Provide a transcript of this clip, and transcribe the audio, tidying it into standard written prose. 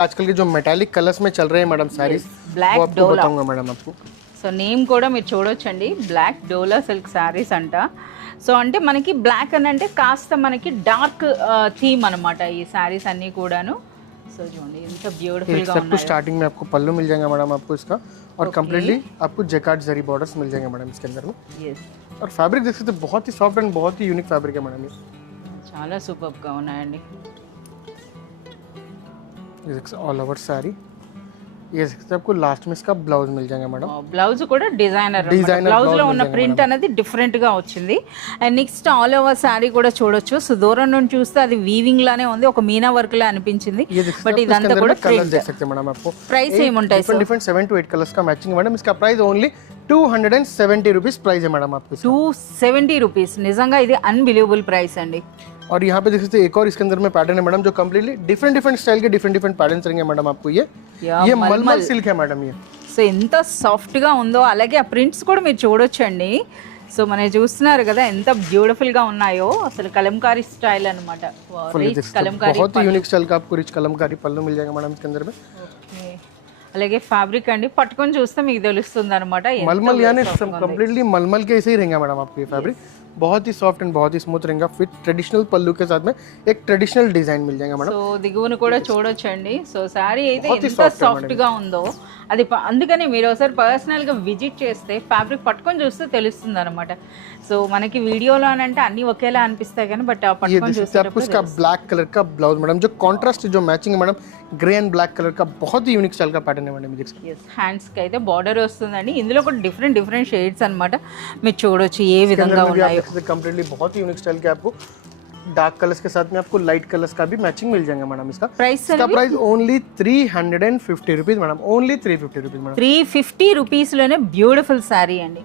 आजकल के जो मेटालिक कलर्स में चल रहे हैं मैडम साड़ीज ब्लैक वो आपको डोला बताऊंगा मैडम आपको సో నేమ్ కూడా మీరు చూడొచ్చండి బ్లాక్ డోలా సిల్క్ శారీస్ అంట సో అంటే మనకి బ్లాక్ అని అంటే కాస్త మనకి డార్క్ థీమ్ అన్నమాట ఈ శారీస్ అన్నీ కూడాను సో చూడండి ఎంత బ్యూటిఫుల్ గా सबको स्टार्टिंग में आपको पल्लू मिल जाएगा मैडम आपको इसका और कंप्लीटली आपको जैकार्ड जरी बॉर्डर्स मिल जाएंगे मैडम इसके अंदर में yes और फैब्रिक देख सकते हैं बहुत ही सॉफ्ट एंड बहुत ही यूनिक फैब्रिक है मैडम ये చాలా సూపర్ గా ఉన్నాయండి ऑल ओवर साड़ी ये देख सकते हैं आपको लास्ट में इसका ब्लाउज मिल जाएगा मैडम బ్లౌజ్ కూడా డిజైనర్ బ్లౌజ్ లో ఉన్న ప్రింట్ అనేది డిఫరెంట్ గా వచ్చింది and next all over sorry కూడా చూడొచ్చు సో దూరం నుండి చూస్తే అది వీవింగ్ లానే ఉంది ఒక మీనా వర్క్ లా అనిపించింది బట్ ఇదంతా కూడా कलर्स देख सकते हैं मैडम आपको ప్రైస్ ఏముంటాయి डिफरेंट डिफरेंट 7 to 8 कलर्स का मैचिंग है मैडम इसका प्राइस ओनली 270 रुपीस प्राइस है मैडम आपको 270 రూపీస్ నిజంగా ఇది అన్బిలీవబుల్ ప్రైస్ అండి और यहाँ पे देख सकते हैं एक और इसके अंदर में पैटर्न है मैडम जो कम्प्लीटली डिफरेंट डिफरेंट स्टाइल के डिफरेंट डिफरेंट पैटर्न्स रहेंगे मैडम आपको ये मलमल सिल्क है मैडम ये సో ఎంత సాఫ్ట్ గా ఉందో అలాగే ఆ ప్రింట్స్ కూడా మీరు చూడొచ్చండి సో మనం చూస్తున్నారు కదా ఎంత బ్యూటిఫుల్ గా ఉన్నాయో అసలు కలంకారీ స్టైల్ అన్నమాట రిచ్ కలంకారీ बहुत ही यूनिक स्टाइल का आपको रिच कलमकारी पल्लू मिल जाएगा मैडम इसके अंदर में ఓకే అలాగే ఫ్యాబ్రిక్ అండి పట్టుకొని చూస్తే మీకు తెలుస్తుంది అనమాట मलमल यानी कम्प्लीटली मलमल के ऐसे ही रहेंगे मैडम आपको ये फैब्रिक बहुत ही सॉफ्ट एंड बहुत ही स्मूथ रहेगा फिर ट्रेडिशनल पल्लू के साथ में एक ट्रेडिशनल डिजाइन मिल जाएगा मैडम సో దిగువన కూడా చూడొచ్చండి సో సారీ అయితే ఎంత సాఫ్ట్ గా ఉందో అది అందుకని మీరు ఒకసారి పర్సనల్ గా విజిట్ చేస్తే ఫ్యాబ్రిక్ పట్టుకొని చూస్తే తెలుస్తుంది అనమాట సో మనకి వీడియోలో అంటే అన్ని ఒకేలా అనిపిస్తాయి కానీ బట్ పట్టుకొని చూస్తే आपको इसका ब्लैक कलर का ब्लाउज मैडम जो कॉन्ट्रास्ट जो मैचिंग है madam grey and black colour का बहुत ही यूनिक स्टाइल का पैटर्न है मैडम ये హ్యాండ్స్ కి అయితే బార్డర్ వస్తుందండి ఇందులో కూడా డిఫరెంట్ డిఫరెంట్ షేడ్స్ అన్నమాట మీరు చూడొచ్చు ఏ విధంగా ఉన్నాయో कम्प्लीटली बहुत ही यूनिक स्टाइल के आपको डार्क कलर्स के साथ में आपको लाइट कलर्स का भी मैचिंग मिल जाएगा मैडम इसका price only 350 rupees madam only 350 rupees madam 350 rupees లోనే బ్యూటిఫుల్ సారీ అండి